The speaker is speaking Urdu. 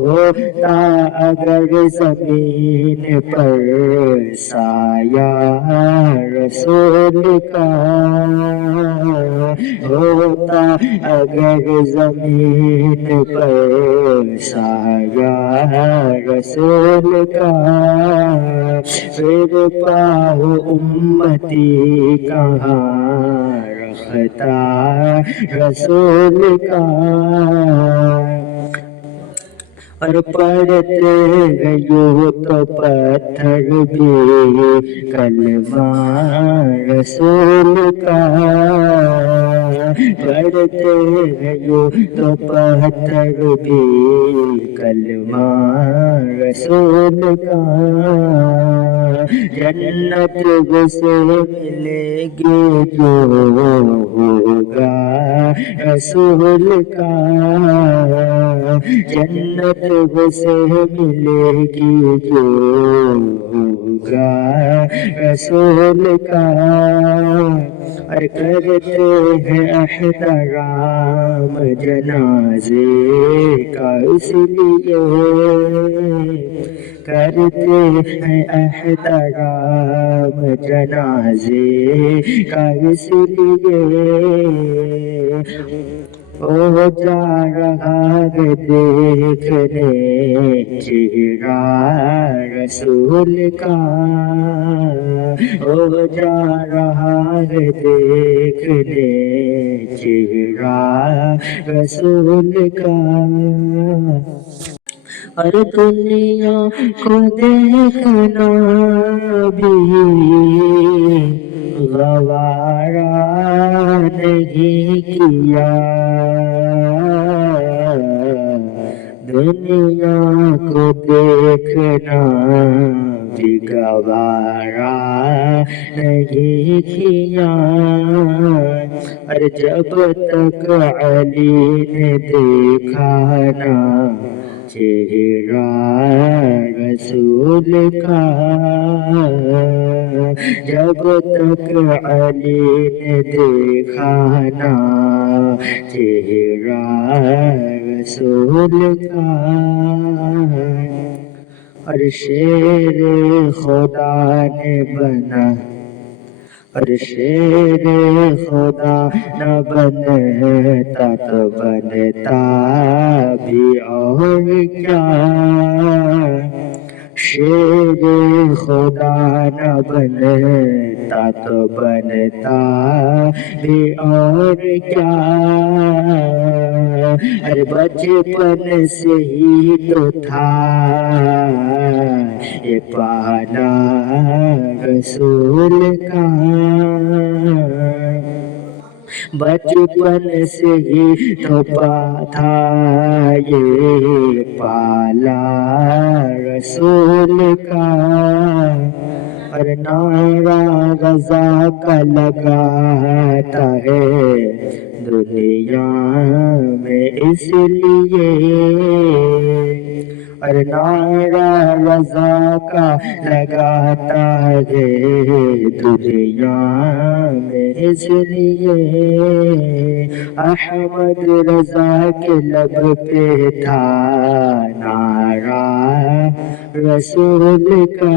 ہوتا اگر زمین پر سایہ رسول کا، ہوتا اگر زمین پر سایہ رسول کا، پھر پاؤ امتی کہاں رکھتا رسول کا، اور پڑھتے ہیں یوں تو پتھر بھی کلمہ رسول کا، پڑھتے ہیں یوں تو پتھر بھی کلمہ رسول کا، جنت سے ملے گی جو ہوگا رسول کا، جنت سے ملے گی جو ہوگا رسول کا، اور کرتے ہیں احترام جنازے کا، اس لیے کرتے ہیں احترام جنازے کا، اس لیے وہ جا رہا ہے دیکھنے چہرہ رسول کا، وہ جا رہا ہے دیکھنے چہرہ رسول کا، اور دنیا کو دیکھنا بھی گوارا نہیں کیا، دنیا کو دیکھنا بھی گوارا نہیں کیا، اور جب تک علی نے دیکھا نا چہرہ رسول کا، جب تک علی نے دیکھا نا چہرہ رسول کا، اور شیر خدا نے بنا، اور شیر خدا نہ بنتا تو بنتا بھی اور کیا، شیر خدا نہ بنتا تو بنتا بھی اور کیا، ارے بچپن سے ہی تو تھا یہ پانا رسول کا، بچپن سے ہی تو تھا یہ پالا رسول کا، اور نعرہ غزہ کا لگاتا ہے دنیا میں اس لیے، اور نعرہ رضا کا لگاتا ہے دنیا میں اس لیے، احمد رضا کے لب پہ تھا نعرہ رسول کا،